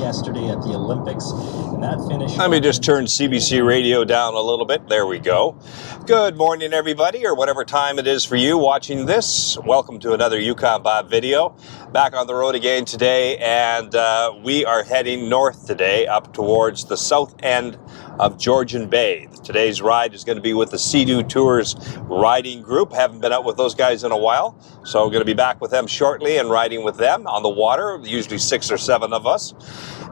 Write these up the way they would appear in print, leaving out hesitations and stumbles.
yesterday at the Olympics, and that finished... Let me just turn CBC radio down a little bit. There we go. Good morning, everybody, or whatever time it is for you watching this. Welcome to another Yukon Bob video. Back on the road again today, and we are heading north today up towards the south end of Georgian Bay. Today's ride is going to be with the Sea-Doo Tours riding group. Haven't been out with those guys in a while, so we're going to be back with them shortly and riding with them on the water, usually 6 or 7 of us.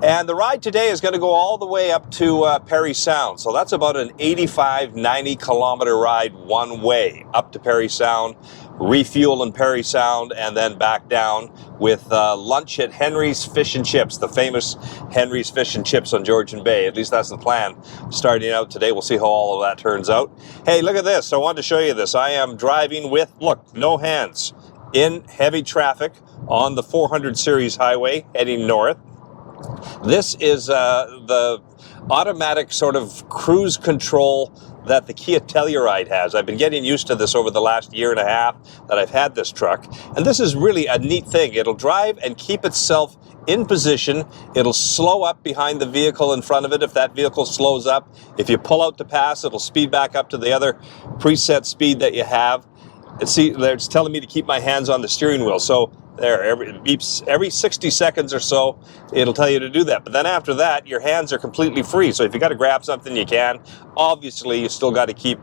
And the ride today is going to go all the way up to Parry Sound. So that's about an 85, 90 kilometer ride one way up to Parry Sound, refuel in Parry Sound, and then back down with lunch at Henry's Fish and Chips, the famous Henry's Fish and Chips on Georgian Bay. At least that's the plan. Starting out today, we'll see how all of that turns out. Hey, look at this. I wanted to show you this. I am driving with, look, no hands, in heavy traffic on the 400 series highway heading north. This is the automatic sort of cruise control that the Kia Telluride has. I've been getting used to this over the last year and a half that I've had this truck. And this is really a neat thing. It'll drive and keep itself in position. It'll slow up behind the vehicle in front of it if that vehicle slows up. If you pull out to pass, it'll speed back up to the other preset speed that you have. And see, it's telling me to keep my hands on the steering wheel. So there, it beeps every 60 seconds or so, it'll tell you to do that. But then after that, your hands are completely free. So if you got to grab something, you can. Obviously, you still got to keep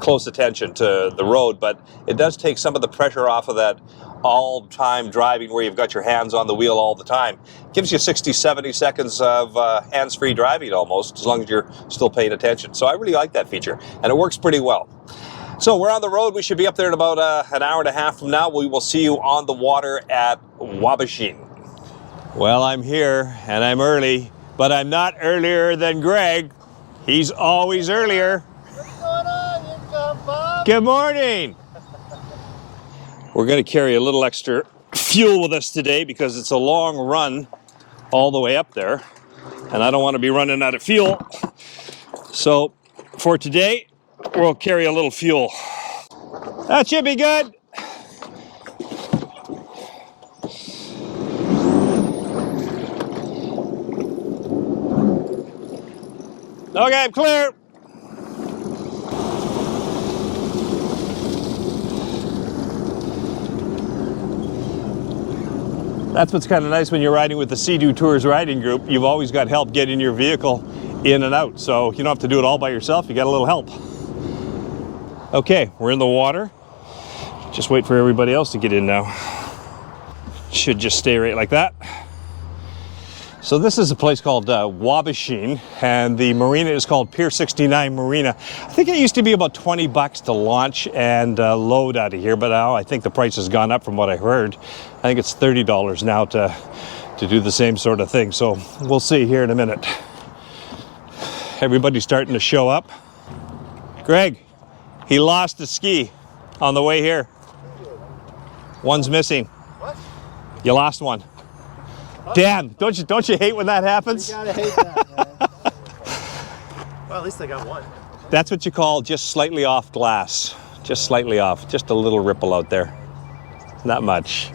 close attention to the road, but it does take some of the pressure off of that all-time driving where you've got your hands on the wheel all the time. Gives you 60, 70 seconds of hands-free driving almost, as long as you're still paying attention. So I really like that feature, and it works pretty well. So we're on the road. We should be up there in about an hour and a half from now. We will see you on the water at Wabashin. Well, I'm here and I'm early, but I'm not earlier than Greg. He's always earlier. What's going on, Yukon Bob? Good morning. We're going to carry a little extra fuel with us today because it's a long run all the way up there, and I don't want to be running out of fuel. So for today, we'll carry a little fuel. That should be good. Okay, I'm clear. That's what's kind of nice when you're riding with the Sea-Doo Tours riding group. You've always got help getting your vehicle in and out, so you don't have to do it all by yourself. You got a little help. Okay, we're in the water. Just wait for everybody else to get in now. Should just stay right like that. So this is a place called Wabashin, and the marina is called Pier 69 Marina. I think it used to be about 20 bucks to launch and load out of here, but now I think the price has gone up from what I heard. I think it's $30 now to do the same sort of thing. So we'll see here in a minute. Everybody's starting to show up. Greg, he lost a ski on the way here. One's missing. What? You lost one. Damn, don't you hate when that happens? You gotta hate that, man. Well, at least I got one. That's what you call just slightly off glass. Just slightly off, just a little ripple out there. Not much.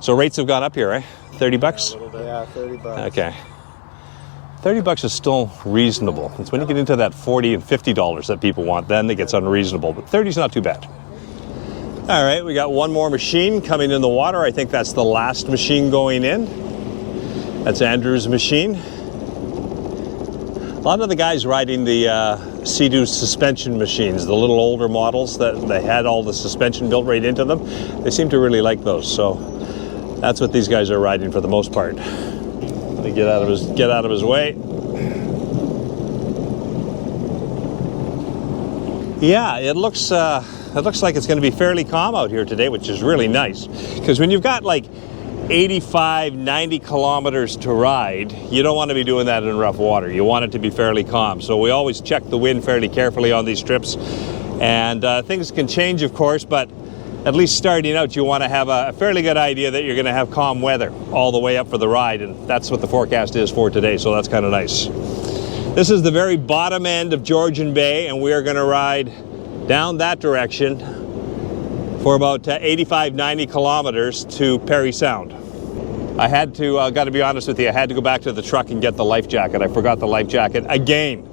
So rates have gone up here, right? 30 bucks? Yeah, a little bit. Yeah, 30 bucks. Okay. 30 bucks is still reasonable. It's when you get into that $40 and $50 that people want, then it gets unreasonable, but 30 is not too bad. All right, we got one more machine coming in the water. I think that's the last machine going in. That's Andrew's machine. A lot of the guys riding the Sea-Doo suspension machines, the little older models that they had all the suspension built right into them, they seem to really like those. So that's what these guys are riding for the most part. Let me get out of his way. Yeah, it looks like it's going to be fairly calm out here today, which is really nice. Because when you've got like 85, 90 kilometers to ride, you don't want to be doing that in rough water. You want it to be fairly calm. So we always check the wind fairly carefully on these trips. And things can change, of course, but at least starting out, you want to have a fairly good idea that you're going to have calm weather all the way up for the ride. And that's what the forecast is for today, so that's kind of nice. This is the very bottom end of Georgian Bay, and we are going to ride down that direction for about 85, 90 kilometers to Parry Sound. I had to, got to be honest with you, I had to go back to the truck and get the life jacket. I forgot the life jacket again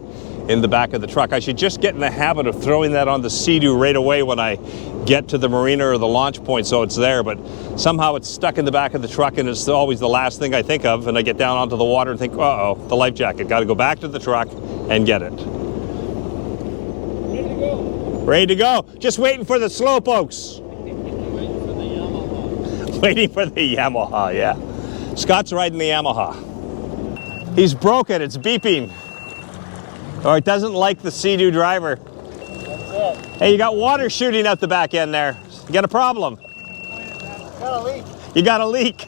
in the back of the truck. I should just get in the habit of throwing that on the Sea-Doo right away when I get to the marina or the launch point so it's there, but somehow it's stuck in the back of the truck and it's always the last thing I think of, and I get down onto the water and think, uh-oh, the life jacket. Got to go back to the truck and get it. Ready to go. Ready to go. Just waiting for the slowpokes. Waiting for the Yamaha, yeah. Scott's riding the Yamaha. He's broken, it's beeping. Or it doesn't like the Sea-Doo driver. That's it. Hey, you got water shooting out the back end there. You got a problem. Got a leak. You got a leak.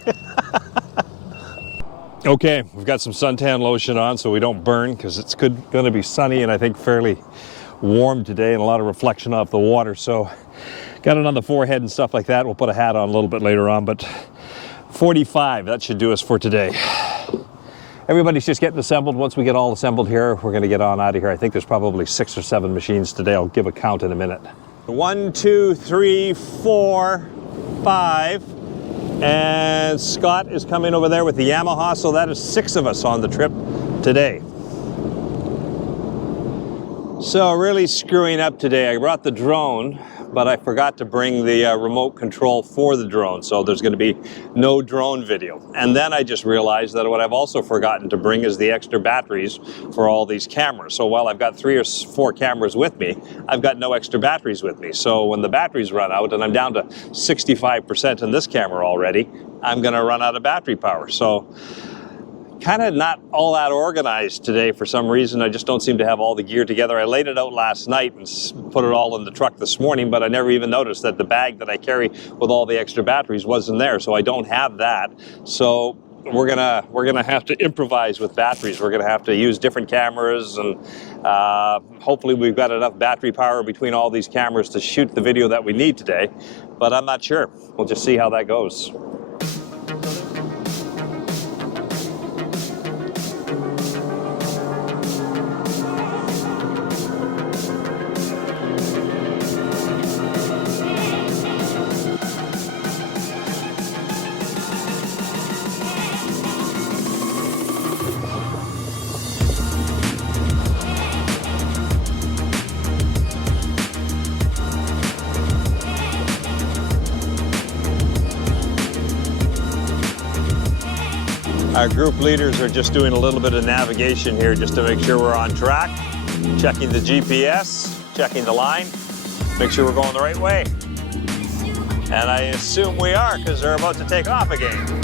Okay, we've got some suntan lotion on so we don't burn, because it's going to be sunny and I think fairly warm today and a lot of reflection off the water. So got it on the forehead and stuff like that. We'll put a hat on a little bit later on, but 45, that should do us for today. Everybody's just getting assembled. Once we get all assembled here, we're going to get on out of here. I think there's probably 6 or 7 machines today. I'll give a count in a minute. 1, 2, 3, 4, 5. And Scott is coming over there with the Yamaha, so that is 6 of us on the trip today. So really screwing up today. I brought the drone, but I forgot to bring the remote control for the drone, so there's going to be no drone video. And then I just realized that what I've also forgotten to bring is the extra batteries for all these cameras. So while I've got 3 or 4 cameras with me, I've got no extra batteries with me. So when the batteries run out, and I'm down to 65% in this camera already, I'm going to run out of battery power. So kind of not all that organized today for some reason. I just don't seem to have all the gear together. I laid it out last night and put it all in the truck this morning, but I never even noticed that the bag that I carry with all the extra batteries wasn't there, so I don't have that. So we're gonna have to improvise with batteries. We're gonna have to use different cameras, and hopefully we've got enough battery power between all these cameras to shoot the video that we need today, but I'm not sure. We'll just see how that goes. Our group leaders are just doing a little bit of navigation here just to make sure we're on track, checking the GPS, checking the line, make sure we're going the right way. And I assume we are, because they're about to take off again.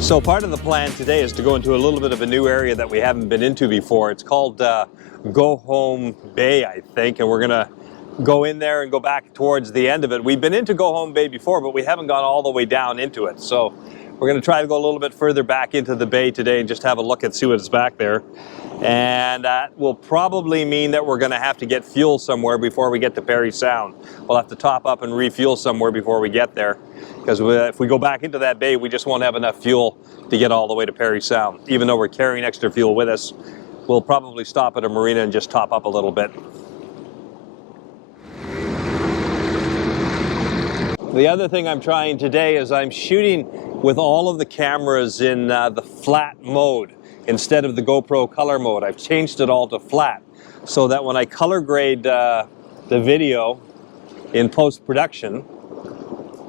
So part of the plan today is to go into a little bit of a new area that we haven't been into before. It's called Georgian Bay, I think, and we're gonna go in there and go back towards the end of it. We've been into Georgian Bay before, but we haven't gone all the way down into it. So we're gonna try to go a little bit further back into the bay today and just have a look and see what's back there. And that will probably mean that we're gonna have to get fuel somewhere before we get to Parry Sound. We'll have to top up and refuel somewhere before we get there, because if we go back into that bay, we just won't have enough fuel to get all the way to Parry Sound. Even though we're carrying extra fuel with us, we'll probably stop at a marina and just top up a little bit. The other thing I'm trying today is I'm shooting with all of the cameras in the flat mode instead of the GoPro color mode. I've changed it all to flat so that when I color grade the video in post-production,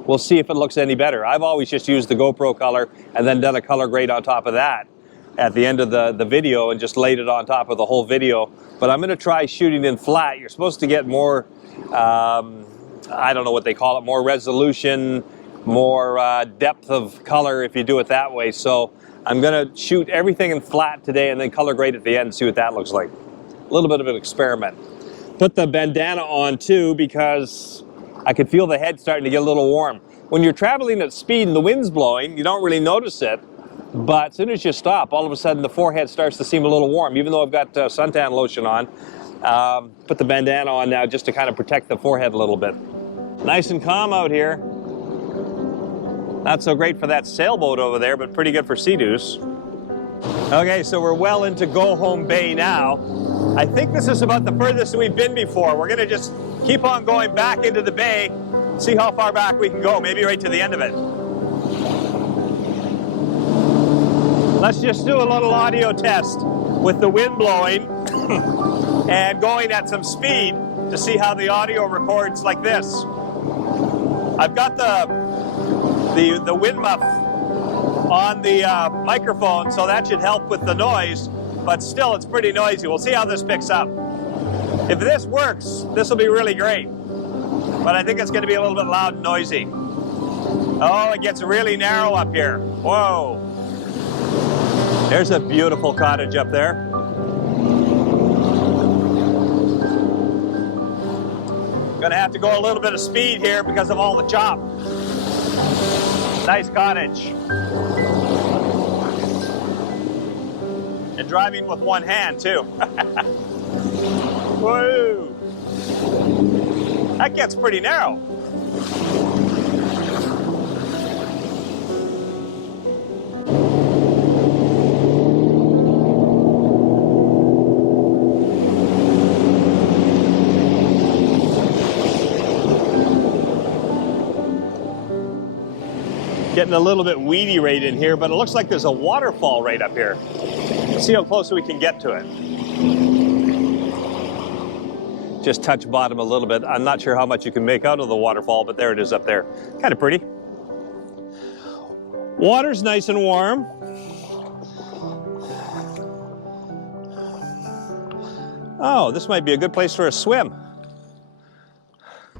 we'll see if it looks any better. I've always just used the GoPro color and then done a color grade on top of that. at the end of the video and just laid it on top of the whole video. But I'm going to try shooting in flat. You're supposed to get more, I don't know what they call it, more resolution, more depth of color if you do it that way. So I'm going to shoot everything in flat today and then color grade at the end and see what that looks like. A little bit of an experiment. Put the bandana on too because I could feel the head starting to get a little warm. When you're traveling at speed and the wind's blowing, you don't really notice it. But as soon as you stop, all of a sudden the forehead starts to seem a little warm, even though I've got suntan lotion on. Put the bandana on now just to kind of protect the forehead a little bit. Nice and calm out here. Not so great for that sailboat over there, but pretty good for sea-doos. Okay, so we're well into Go Home Bay now. I think this is about the furthest we've been before. We're gonna just keep on going back into the bay, see how far back we can go, maybe right to the end of it. Let's just do a little audio test with the wind blowing and going at some speed to see how the audio records like this. I've got the wind muff on the microphone, so that should help with the noise, but still it's pretty noisy. We'll see how this picks up. If this works, this will be really great, but I think it's going to be a little bit loud and noisy. Oh, it gets really narrow up here. Whoa. There's a beautiful cottage up there. Gonna have to go a little bit of speed here because of all the chop. Nice cottage. And driving with one hand too. Whoa! That gets pretty narrow. Getting a little bit weedy right in here, but it looks like there's a waterfall right up here. Let's see how close we can get to it. Just touch bottom a little bit. I'm not sure how much you can make out of the waterfall, but there it is up there. Kind of pretty. Water's nice and warm. Oh, this might be a good place for a swim.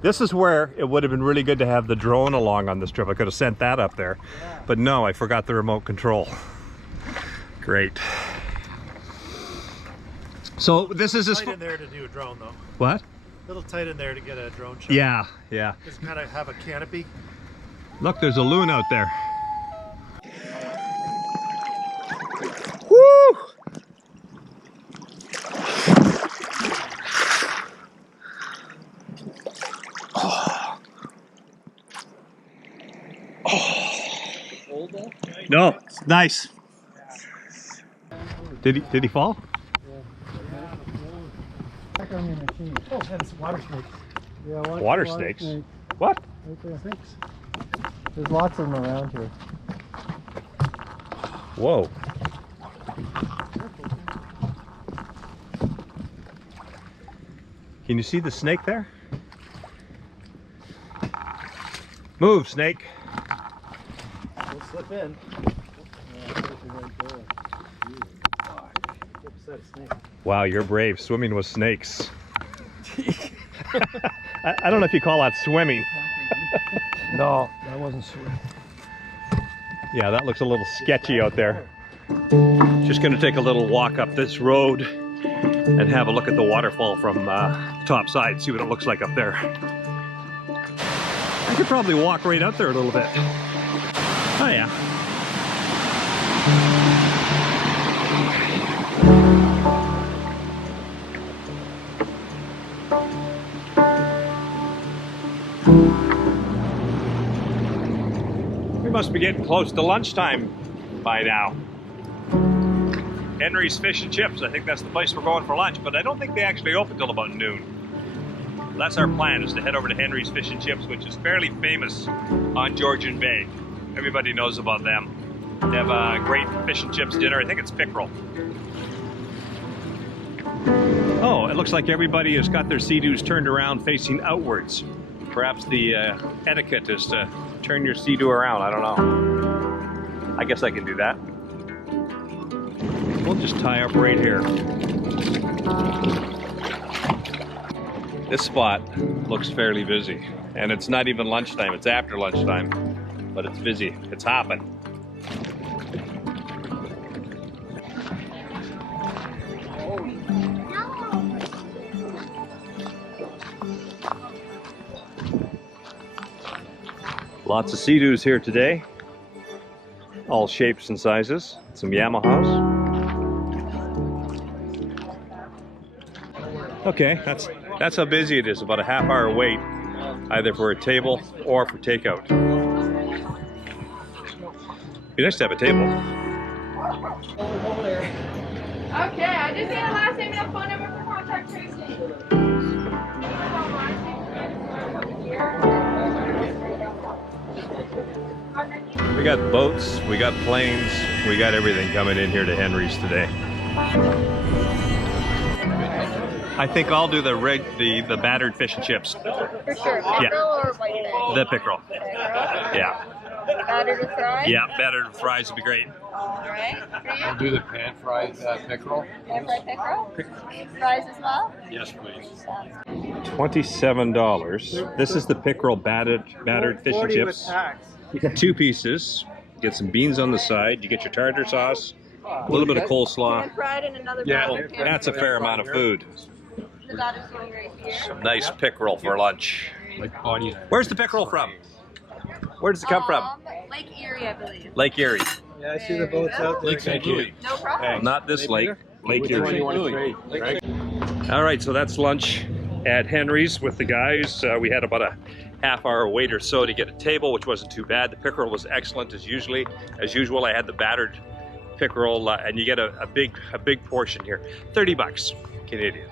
This is where it would have been really good to have the drone along on this trip. I could have sent that up there, but no, I forgot the remote control. Great. So this is tight in there to do a drone though. What? A little tight in there to get a drone shot. Yeah, yeah. Just kind of have a canopy. Look, there's a loon out there. Woo! No, it's nice. Did he fall? Oh, that's water snakes. Yeah, Water snakes? What? Right there, thanks. There's lots of them around here. Whoa. Can you see the snake there? Move, snake. We'll slip in. Wow, you're brave. Swimming with snakes. I don't know if you call that swimming. No, that wasn't sweet. Yeah, that looks a little sketchy out there. Just going to take a little walk up this road and have a look at the waterfall from top side, see what it looks like up there. I could probably walk right out there a little bit. Oh yeah. We must be getting close to lunchtime by now. Henry's Fish and Chips, I think that's the place we're going for lunch, but I don't think they actually open till about noon. That's our plan, is to head over to Henry's Fish and Chips, which is fairly famous on Georgian Bay. Everybody knows about them. They have a great fish and chips dinner. I think it's pickerel. Oh, it looks like everybody has got their sea-doos turned around facing outwards. Perhaps the etiquette is to turn your sea-doo around. I don't know. I guess I can do that. we'll just tie up right here. This spot looks fairly busy, and it's not even lunchtime, it's after lunchtime, but it's busy, it's hopping. Lots of Sea-Doos here today, all shapes and sizes, some Yamahas. Okay, that's how busy it is, about a half-hour wait, either for a table or for takeout. Be nice to have a table. Okay, I just need a last name and a phone number for contact tracing. We got boats, we got planes, we got everything coming in here to Henry's today. I think I'll do the battered fish and chips. For sure. Pickerel or whitefish? The pickerel. Yeah. Battered with fries? Yeah, battered with fries would be great. Alright. For you? I'll do the pan-fried pickerel. Pan-fried pickerel? Fries as well? Yes, please. $27. This is the pickerel battered fish and chips. You get 2 pieces. You get some beans on the side. You get your tartar sauce, a little bit of coleslaw. Pan-fried and another Yeah, That's a fair amount of food. The batter's going right here. Some nice pickerel for lunch. Like onion. Where's the pickerel from? Where does it come from? Lake Erie, I believe. Lake Erie. Yeah, I see the boats out there. Lake St. Louis. No problem. Well, not this lake. Lake Which one Erie. you want to trade? All right, so that's lunch at Henry's with the guys. We had about a half-hour wait or so to get a table, which wasn't too bad. The pickerel was excellent as usual. I had the battered pickerel, and you get a big portion here. 30 bucks Canadian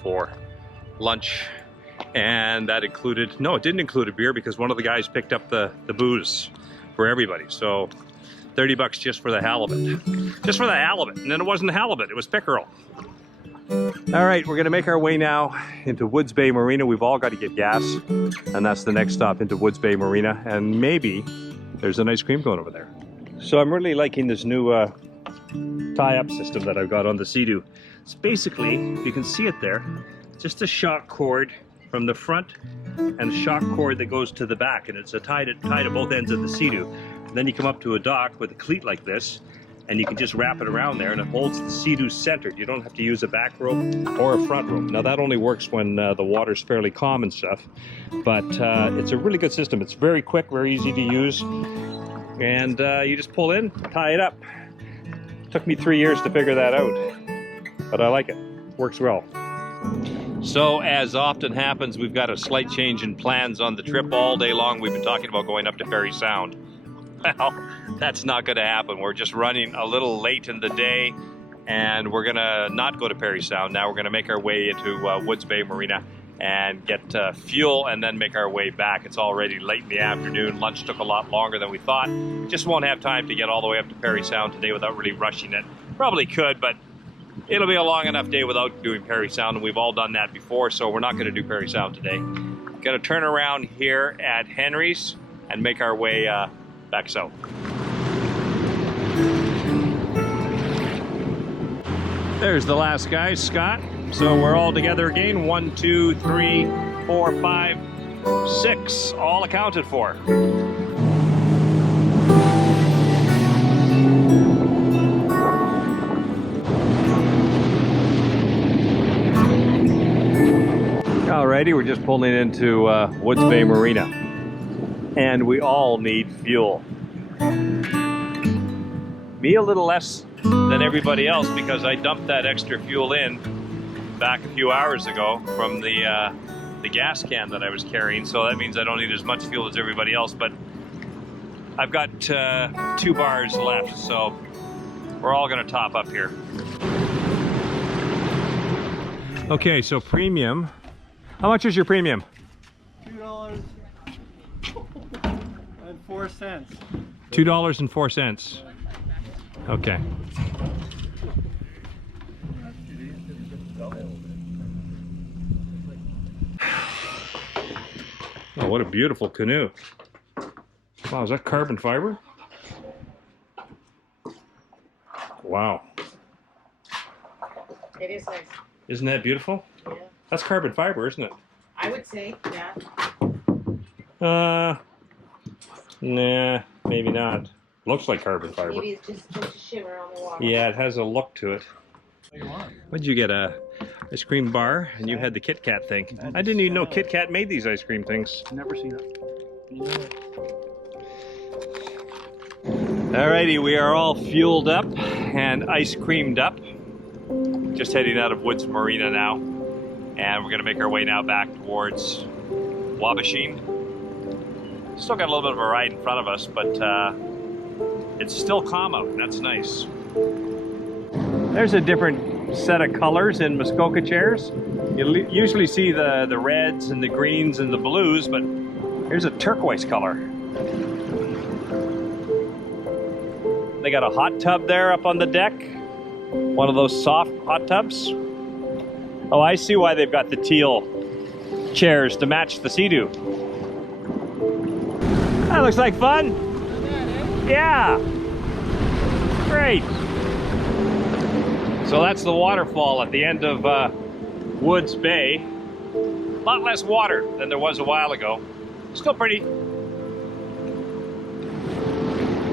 for lunch, and that included, no, it didn't include a beer because one of the guys picked up the booze for everybody. So 30 bucks just for the halibut. Just for the halibut, and then it wasn't halibut, it was pickerel. All right, we're gonna make our way now into Woods Bay Marina. We've all got to get gas, and that's the next stop, into Woods Bay Marina, and maybe there's an ice cream cone over there. So I'm really liking this new tie-up system that I've got on the Sea-Doo. It's basically, you can see it there, just a shock cord from the front and a shock cord that goes to the back, and it's tied at both ends of the Sea-Doo. Then you come up to a dock with a cleat like this, and you can just wrap it around there, and it holds the Sea-Doo centered. You don't have to use a back rope or a front rope. Now that only works when the water's fairly calm and stuff, but it's a really good system. It's very quick, very easy to use, and you just pull in, tie it up. Took me 3 years to figure that out, but I like it. Works well. So, as often happens, we've got a slight change in plans on the trip. All day long we've been talking about going up to Parry Sound. Well, that's not going to happen. We're just running a little late in the day, and we're going to not go to Parry Sound. Now we're going to make our way into Woods Bay Marina and get fuel, and then make our way back. It's already late in the afternoon. Lunch took a lot longer than we thought. Just won't have time to get all the way up to Parry Sound today without really rushing it. Probably could, but it'll be a long enough day without doing Parry Sound, and we've all done that before, so we're not going to do Parry Sound today. Going to turn around here at Henry's and make our way back south. There's the last guy, Scott. So we're all together again. 1, 2, 3, 4, 5, 6, all accounted for. Alrighty, we're just pulling into Woods Bay Marina, and we all need fuel. Me a little less than everybody else because I dumped that extra fuel in back a few hours ago from the gas can that I was carrying, so that means I don't need as much fuel as everybody else, but I've got 2 bars left, so we're all going to top up here. Okay, so premium. How much is your premium? $2.04. $2.04. Okay. Oh, what a beautiful canoe. Wow, is that carbon fiber? Wow. It is nice. Isn't that beautiful? Yeah. That's carbon fiber, isn't it? I would say, yeah. Nah, maybe not. Looks like carbon fiber. Maybe it's just a shimmer on the water. Yeah, it has a look to it. What did you get? A ice cream bar, and you had the Kit Kat thing. I didn't even know Kit Kat made these ice cream things. Never seen it. Alrighty, we are all fueled up and ice creamed up. Just heading out of Woods Marina now, and we're gonna make our way now back towards Wabashine. Still got a little bit of a ride in front of us, but it's still calm out, and that's nice. There's a different set of colors in Muskoka chairs. You usually see the reds and the greens and the blues, but here's a turquoise color. They got a hot tub there up on the deck. One of those soft hot tubs. Oh, I see why they've got the teal chairs to match the Sea-Doo. That looks like fun. Yeah. Great. So that's the waterfall at the end of Woods Bay. A lot less water than there was a while ago. Still pretty.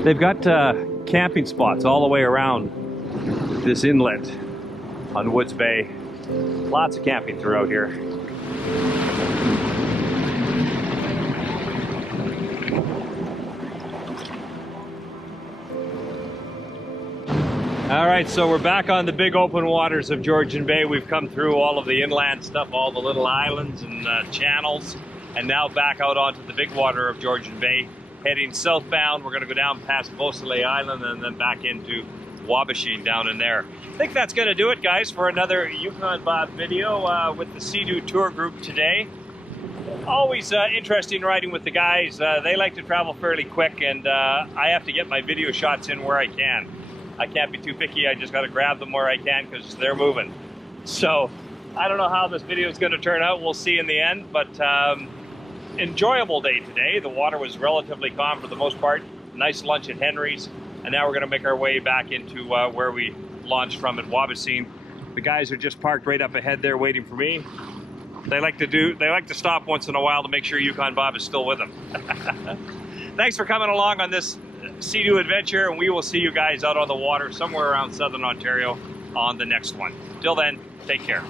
They've got camping spots all the way around this inlet on Woods Bay. Lots of camping throughout here. All right, so we're back on the big open waters of Georgian Bay. We've come through all of the inland stuff, all the little islands and channels, and now back out onto the big water of Georgian Bay, heading southbound. We're gonna go down past Beausoleil Island and then back into Wabashine down in there. I think that's gonna do it, guys, for another Yukon Bob video with the Sea-Doo tour group today. Always interesting riding with the guys. They like to travel fairly quick, and I have to get my video shots in where I can. I can't be too picky. I just got to grab them where I can because they're moving. So I don't know how this video is going to turn out. We'll see in the end, but enjoyable day today. The water was relatively calm for the most part. Nice lunch at Henry's, and now we're going to make our way back into where we launched from at Wabashine. The guys are just parked right up ahead there waiting for me. They like to stop once in a while to make sure Yukon Bob is still with them. Thanks for coming along on this Sea-Doo adventure, and we will see you guys out on the water somewhere around southern Ontario on the next one. Till then, take care.